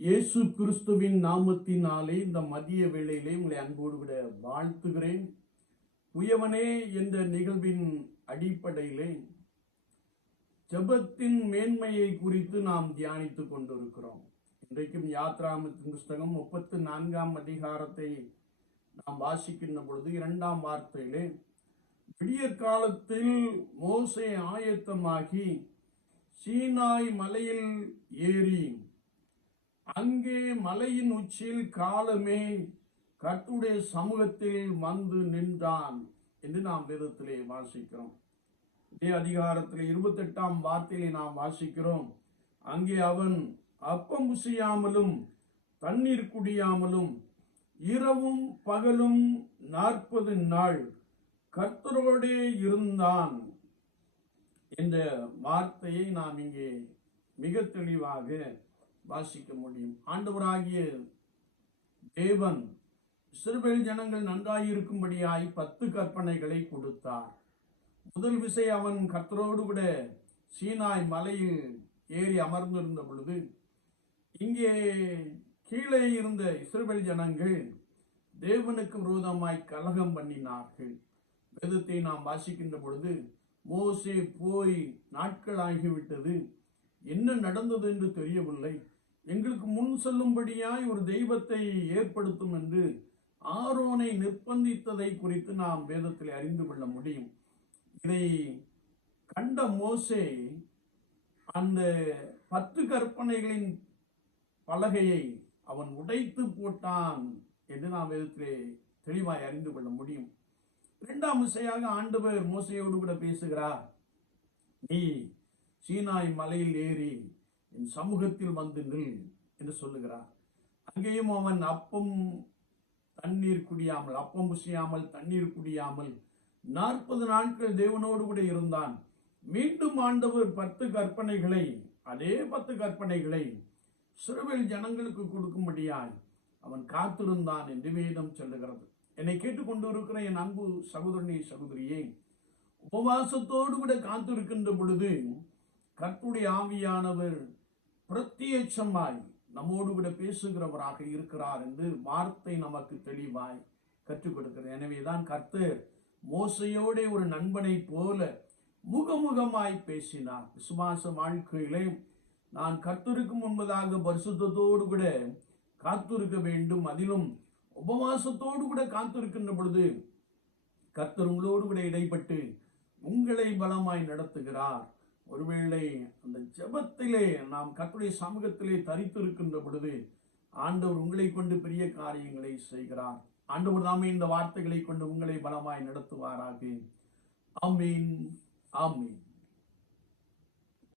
இயேசு கிறிஸ்துவின் நாமத்தினாலே இந்த மதிய வேளையிலே உங்களை அன்போடு விட வாழ்த்துகிறேன். உயவனே என்ற நிகழ்வின் அடிப்படையிலே ஜெபத்தின் மேன்மையை குறித்து நாம் தியானித்துக் கொண்டிருக்கிறோம். இன்றைக்கும் யாத்ராமத்தின் புஸ்தகம் முப்பத்து நான்காம் அதிகாரத்தை நாம் வாசிக்கின்ற பொழுது இரண்டாம் வார்த்தையிலே விடியற் காலத்தில் மோசை ஆயத்தமாகி சீனாய் மலையில் ஏறி அங்கே மலையின் உச்சியில் காலமே கட்டுடைய சமூகத்தில் வந்து நின்றான் என்று நாம் வேதத்திலே வாசிக்கிறோம். இதே அதிகாரத்தில் இருபத்தெட்டாம் வார்த்தையிலே நாம் வாசிக்கிறோம். அங்கே அவன் அப்பம் புசியாமலும் தண்ணீர் குடியாமலும் இரவும் பகலும் நாற்பது நாள் கர்த்தரோடே இருந்தான் என்ற வார்த்தையை நாம் இங்கே மிக தெளிவாக வாசிக்க முடியும். ஆண்டவராகிய தேவன் இஸ்ரவேல் ஜனங்கள் நன்றாயிருக்கும்படியாய் பத்து கற்பனைகளை கொடுத்தார். முதல் விசை அவன் கர்த்தரோடு கூட சீனாய் மலையில் ஏறி அமர்ந்திருந்த பொழுது இங்கே கீழே இருந்த இஸ்ரேல் ஜனங்கள் தேவனுக்கு விரோதமாய் கலகம் பண்ணினார்கள். வேதத்தை நாம் வாசிக்கின்ற பொழுது மோசே போய் நாட்கள் ஆகிவிட்டது என்ன நடந்தது என்று தெரியவில்லை. எங்களுக்கு முன் செல்லும்படியாய் ஒரு தெய்வத்தை ஏற்படுத்தும் என்று ஆரோனை நிர்பந்தித்ததை குறித்து நாம் வேதத்தில் அறிந்து கொள்ள முடியும். இதை கண்ட மோசே அந்த பத்து கற்பனைகளின் பலகையை அவன் உடைத்து போட்டான் என்று நாம் வேதத்திலே தெளிவாய் அறிந்து கொள்ள முடியும். இரண்டாம் விசையாக ஆண்டவர் மோசையோடு கூட பேசுகிறார். நீ சீனாய் மலையில் ஏறி என் சமூகத்தில் வந்து நில் என்று சொல்லுகிறார். அங்கேயும் அவன் அப்பம் தண்ணீர் குடியாமல் அப்பம் புசியாமல் தண்ணீர் குடியாமல் நாற்பது நாட்கள் தேவனோடு கூட இருந்தான். மீண்டும் ஆண்டவர் பத்து கற்பனைகளை அதே பத்து கற்பனைகளை சிறுவில் ஜனங்களுக்கு கொடுக்கும்படியாய் அவன் காத்திருந்தான் என்று வேதம் சொல்லுகிறது. என்னை கேட்டுக்கொண்டு இருக்கிற என் அன்பு சகோதரனே சகோதரியே உபவாசத்தோடு கூட காத்திருக்கின்ற பொழுது கற்புடைய ஆவியானவர் பிரத்யட்சமாய் நம்மோடு கூட பேசுகிறவராக இருக்கிறார் என்று வார்த்தை நமக்கு தெளிவாய் கற்றுக் கொடுக்கிறது. எனவேதான் கர்த்தர் மோசையோட ஒரு நண்பனை போல முகமுகமாய் பேசினார். விசுவாச வாழ்க்கையிலே நான் கர்த்தருக்கு முன்பதாக பரிசுத்தோடு கூட காத்திருக்க வேண்டும். அதிலும் உபவாசத்தோடு கூட காத்திருக்கின்ற பொழுது கர்த்தர் உங்களோடு கூட இடைப்பட்டு உங்களை பலமாய் நடத்துகிறார். ஒருவேளை அந்த ஜெபத்திலே நாம் கத்துடைய சமூகத்திலே தரித்திருக்கின்ற பொழுது ஆண்டவர் உங்களை கொண்டு பெரிய காரியங்களை செய்கிறார். ஆண்டவர் தாமே இந்த வார்த்தைகளை கொண்டு உங்களை பலமாய் நடத்துவாராக. ஆமீன். ஆமீன்.